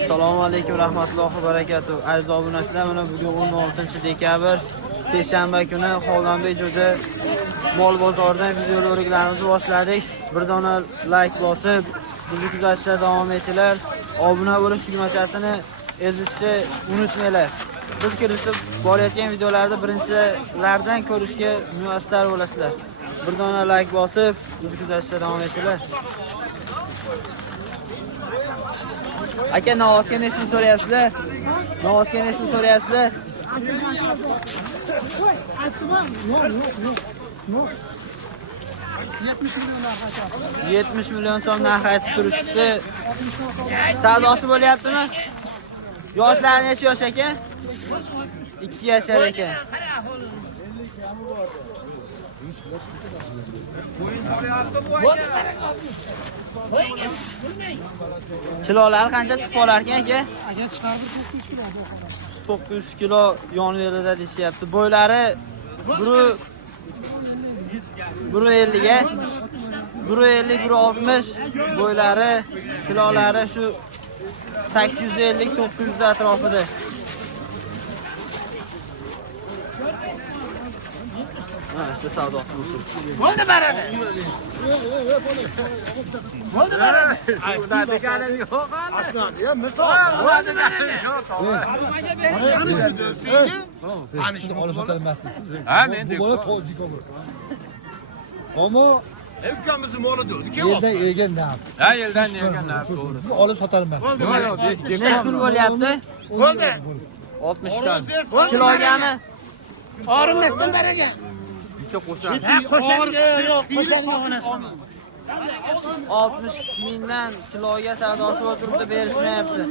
Assalomu alaykum rahmatullohi va barakatuh. Aziz obunachilar, mana bugun 16-dekabr seshanba kuni Xollanbek jo'ja mol bozoridan video roliklarimizni boshladik. Bir dona like bosib, bizni kuzatishda davom etinglar. Obuna bo'lish tugmachasini ezishni unutmanglar. Biz kiritib borayotgan videolarni birinchilardan ko'rishga muvaffaq bo'lasizlar. Bir dona like bosib, bizni kuzatishda davom etinglar. Aka, Novosga nesini so'rayapsizlar? Novosga nesini so'rayapsizlar? 70 million so'm narx aytib turishdi. Savdosi bo'lyaptimi? Yoshlari necha yosh ekan? 2 yashar ekan. Kilolari qancha chiqib qolar ekan aka? Aka chiqardi 900 kilo yonverida deyapti. Bo'ylari 150 ga 150-160, bo'ylari, kilolari shu 850-900 atrofida. İşte savdosi bo'lsin. Bo'ldi barada. Bo'ldi barada. Uda deganim yo'q. Aslan, ya misol. Bo'ldi barada. Siz olib o'tirmassiz. Ha, men bu bola polzikomi. Ama Ukamizni moli durdi. yerdan yegan nam. Ha, yerdan yegan narx to'g'ri. Bu olib sotarmas. Yo'q, Necha pul bo'lyapti? Bo'ldi. 60 ton. Kilogami? Orimmasdan baraga. Necha qo'shan? Yo'q, qo'shani 60 mingdan kiloga savdosi o'tiribdi, berishmayapti.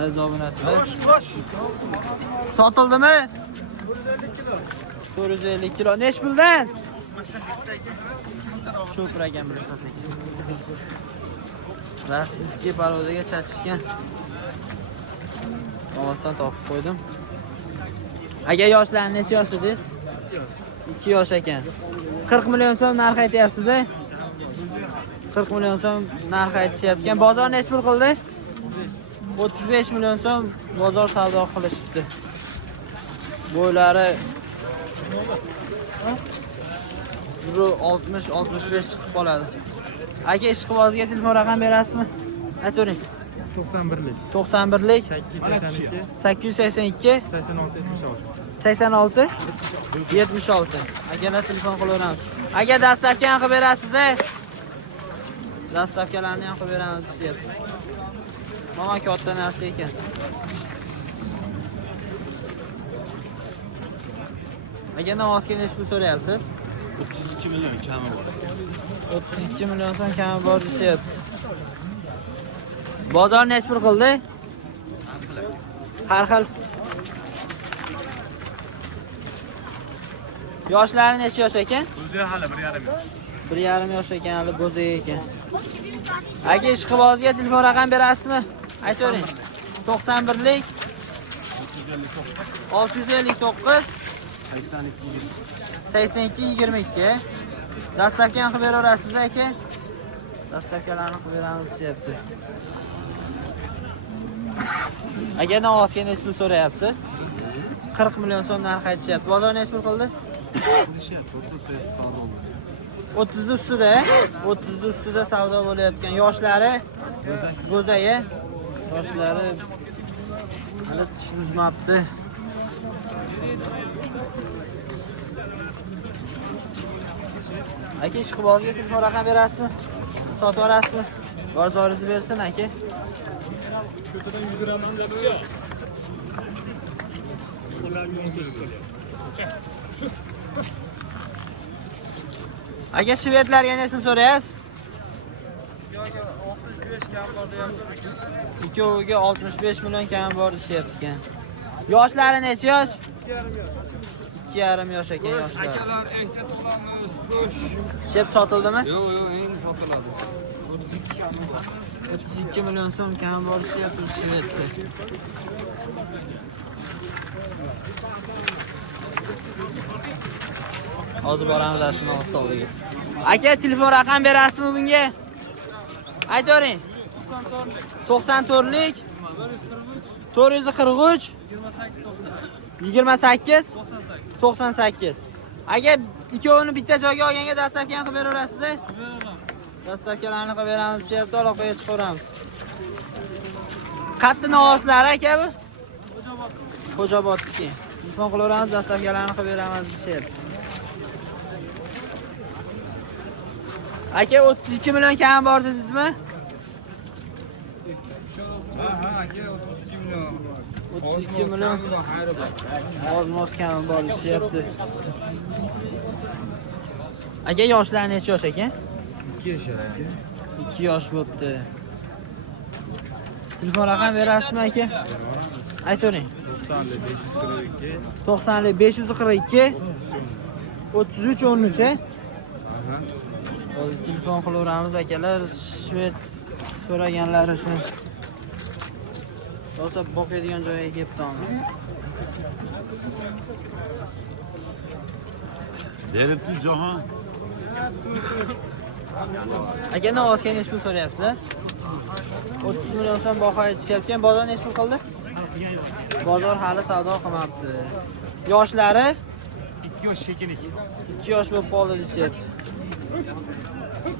Aziz obunachilar. Sotildimi? 450 kilo. Nech puldan? Shu program bilishmasak. Rossiyskiy parvozaga chachishgan. Ovozdan topib qo'ydim. Aka, yoshlar necha yosh edingiz? 2 yosh ekan. 40 million so'm narx aytyapsiz-a? 40 million so'm narx aytishyapti. Bozor nech pul qildi? 35 million so'm bozor savdo qilishibdi. Bo'ylari 60-65 chiqib qoladi. Aka, ishqibozga telefon raqam berasizmi? Aytavering. 91lik. 91lik 882 882 86 76. Akalar telefon qilaveramiz. Aka, dastlabki ham qilib berasiz-a? Dastlabkalarni ham qilib beramiz deyapti. Mana katta narsa ekan. Aka, Novosga necha pul so'rayapsiz? 32 million kami bor. 32 million so'm kami bor deyapti. Bozor necha pul qildi? Har xil. Yoshlari necha yosh ekan? O'zi hali 1,5 yosh. 1,5 yosh ekan, hali bo'zak ekan. Aka, ishqibozga telefon raqam berasizmi? Aytavering. 91lik 659 82 22. Dastlabki ham qilib beraverasiz aka? Dastlabkalarni qilib beramiz deyapti. Aka, Novosga necha pul so'rayapsiz? 40 million so'm narx aytishyapti. Bozor necha pul qildi? 30 ustida, 30 ustida savdo bo'layotgan. Yoshlari go'zayi. Yoshlari hali tish buzmabdi. Aka, ishqibozga telefon raqam berasizmi? Sotib yuborasizmi? Bozoringizni bersin aka. Aka, shvedlarga necha pul so'rayapsiz? Ikkoviga 65 million kam bor deyapti ekan. Yoshlari necha yosh? 2,5 yosh ekan yoshlar. Akalar ehtiyot qilamiz, bo'sh. Shep sotildimi? Yo'q, endi sotiladi. 32 million so'm kam bor deyapti shvedda. Hozir boramiz ashuna stoliga. Aka, telefon raqam berasizmi bunga? Aytavering. 94lik 443 28 98. Agar ikkovini bitta joyga olganga dastlabki ham qilib beraverasiz? Dastlabkilarni qilib beramiz, deyapti, aloqaga chiqaramiz. Qattiq novoslar aka bu? Xo'jobodniki. Telefon qilaveramiz, dastlabkilarni qilib beramiz, deyapti. Aka 32 million kam bor dedingizmi? Ha, aka 32 million. 32 million. Ozmoz kam bor deyapti. Aka yoshlar necha yosh ekan? 2 yosh aka. 2 yosh bo'libdi. Telefon raqam berasizmi aka? Aytavering. 90 542 90 542 33 13. Hozir telefon qilaveramiz akalar, shved so'raganlar uchun. Rosa boqadigan joyga kelibdi. Beribdi Jahon. Aka, novosga necha pul so'rayapsizlar? 30 million so'm baho aytishyapti. Bozor necha pul qildi? Bozor hali savdo qilmabdi. Yoshlari 2 yosh shekinik. 2 yosh bo'lib qoldi deyapti.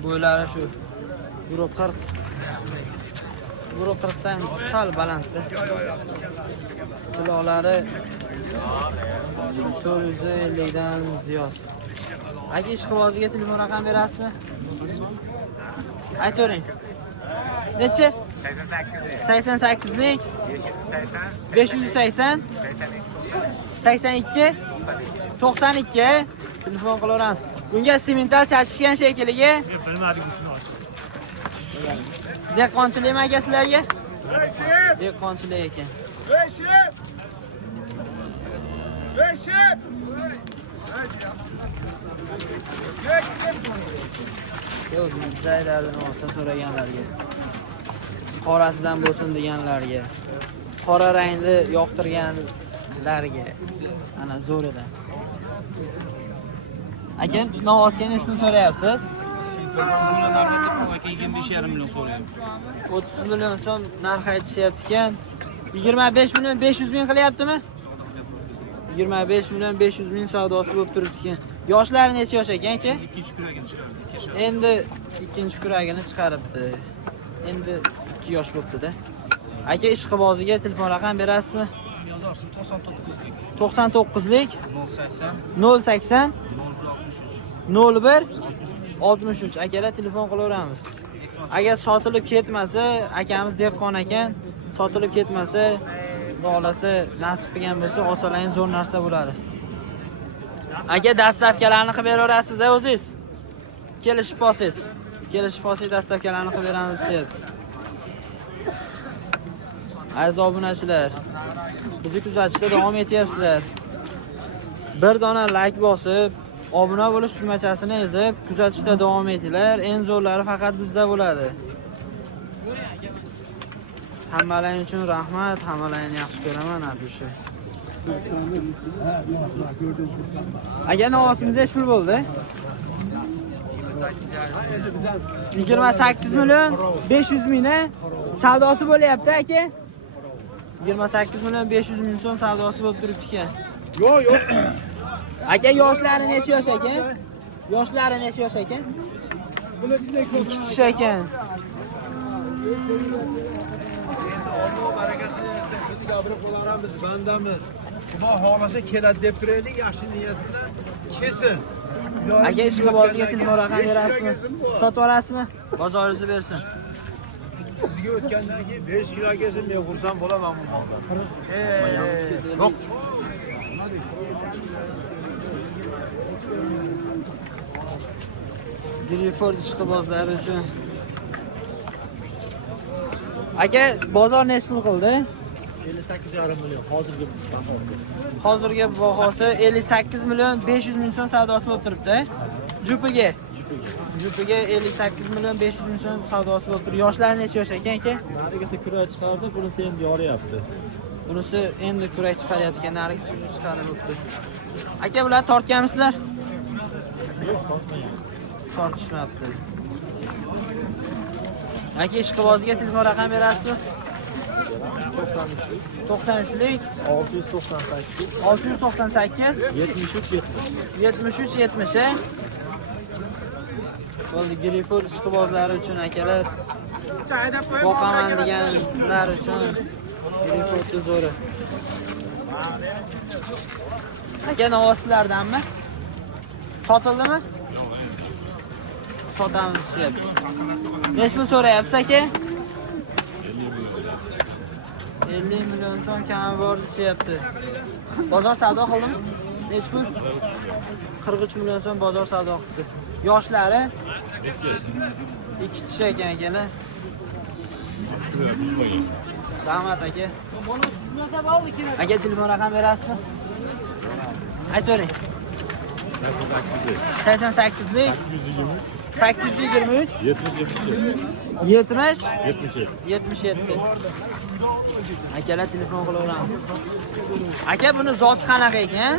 Bo'ylari shu 140. 140 dan sal balandda. Quloqlari 450 dan ziyod. Aka, ishqiboziga telefon raqam berasizmi? Aytavering. Necha? 88lik 580 82 92 telefon qilaveramiz. Bunga semental chachishgan shekilliga. Dehqonchilikmi aka sizlarga? Dehqonchilik ekan. O'zimiz zaydlardan olsa so'raganlarga. Qorasidan bo'lsin deganlarga. Qora rangni yoqtirganlarga. Ana zo'ridan. Aka, novosga nechni so'rayapsiz? 30 million narx aytib, aka 25,5 million so'rayapmiz. 30 million so'm narx aytishyapti ekan. 25 million 500 ming qilyaptimi? 25 million 500 ming savdosi bo'lib turibdi ekan. Yoshlari necha yosh ekan aka? Ikkinchi kuragini chiqardi. Endi ikkinchi kuragini chiqaribdi. Endi 2 yosh bo'libdi-da. Aka, ishqiboziga telefon raqam berasizmi? Yozarsiz 99lik 99lik 080 080 01 63. Akalar telefon qilaveramiz. Agar sotilib ketmasa, akamiz dehqon ekan, sotilib ketmasa, xohlasa nasib qilgan bo'lsa, olsalaring zo'r narsa bo'ladi. Aka, dastlabkilarni qilib beraverasiz o'zingiz. Kelishib olsangiz. Kelishib olsangiz dastlabkilarni qilib beramiz deyapti. Aziz obunachilar, bizni kuzatishda davom etyapsizlar. Bir dona like bosib, obuna bo'lish tugmachasini ezib, kuzatishda davom etinglar. Eng zo'rlari faqat bizda bo'ladi. Hammalaring uchun rahmat, hammalaringni yaxshi ko'raman, Abdusha. Aka, novosimiz necha pul bo'ldi? 28 million 500 mingni savdosi bo'lyapti aka. 28 million 500 ming so'm savdosi bo'lib turibdi ekan. Yo'q. Aka, yoshlari necha yosh ekan? Yoshlari necha yosh ekan? Buni bunday ko'p Kichik ekan. Alloh barakasini bersin. Sizni gapirib qolaramiz, bandamiz. Xudo xolasa keladi deb turaylik, yaxshi niyat bilan kelsin. Aka, ishqiboziga telefon raqam berasizmi? Sotib olasizmi? Bozoringizni bersin. Sizga o'tgandan keyin 5 kilo kelsin, men xursand bo'laman bu moldan. Yo'q. Griford ishqibozlari uchun. Aka, bozor necha pul qildi? 58,5 million hozirgi bahosi. Hozirgi bahosi 58 million 500 ming so'm savdosi bo'lib turibdi. Jupiga 58 million 500 ming so'm savdosi bo'lib turibdi. Yoshlari necha yosh ekan aka? Narigisi kurak chiqardi, bunisi endi yoryapti. Bunisi endi kurak chiqaryapti ekan, narigisi chiqarib o'tdi. Aka, bular tortganmisizlar? tortishmabdi. Aka ishqiboziga telefon raqam berasizmi? 93lik 698 73 70. Bo'ldi, Grifur ishqibozlari uchun akalar, boqaman deganlar uchun Grifur zo'ri. Aka novoslardanmi? Sotildimi? Sotamiz deyapti. Necha pul so'rayapsiz aka? 50 million so'm kam bor deyapti. Bozor savdo qildimi? Necha pul? 43 million so'm bozor savdo qildi. Yoshlari 2 kishi ekan akalar. Rahmat aka. Aka telefon raqam berasizmi? Aytavering. 88lik 823 70 77. Akalar telefon qilaveramiz. Aka buni zoti qanaqa ekan?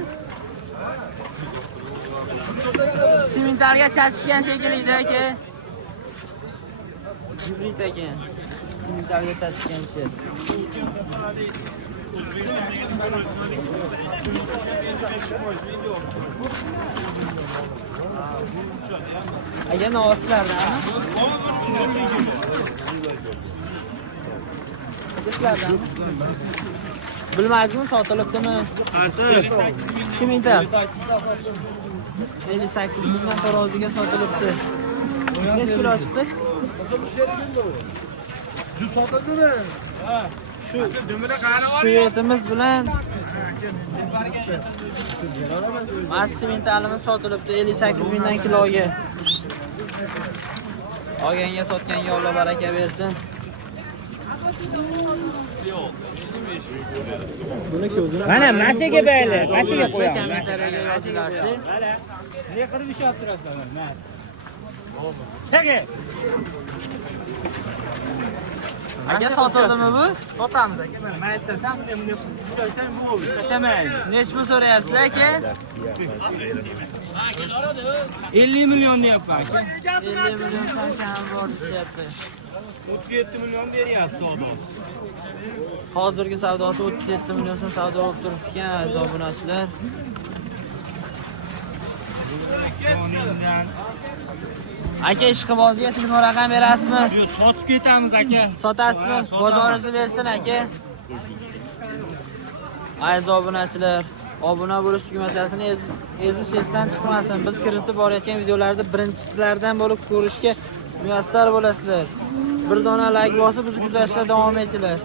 Simentarga chachishgan shekilli aka. Hibrid ekan. Simentarga chachishgan shekilli. Aka novoslardanmi? Sizlardan. Bilmaysizmi, sotilibdimi? Simentar 58 mingdan taroziga sotilibdi. Necha kilo chiqdi? Shu sotildimi? Shu etimiz bilan Simentalimiz sotilibdi 58 mingdan kiloga. Olganga sotganga Alloh baraka bersin. Mana mashaga bayli, mashaga qo'yamiz. Kommentariyaga yozinglarchi. Ne qilib ish olib turasizlar? Mana. Chaqi. Aka sotildimi bu? Sotamiz aka. Men aytsam, buni to'lashdan bu bo'ldi. Tashamaydi. Necha pul so'rayapsiz aka? 50 million deyapman aka. 50 million so'm kam bor deyapti. 37 million beryapti savdo. Hozirgi savdosi 37 million so'm savdo bo'lib turibdi ekan, aziz obunachilar. Aka ishqiboziga telefon raqam berasizmi? Yo, sotib ketamiz aka. Sotasizmi? Bozoringizni bersin aka. Aziz obunachilar, obuna bo'lish tugmachasini ezish esdan chiqmasin. Biz kiritib borayotgan videolarni birinchilardan bo'lib ko'rishga muyassar bo'lasizlar. Bir dona like bosib bizni kuzatishda davom etinglar.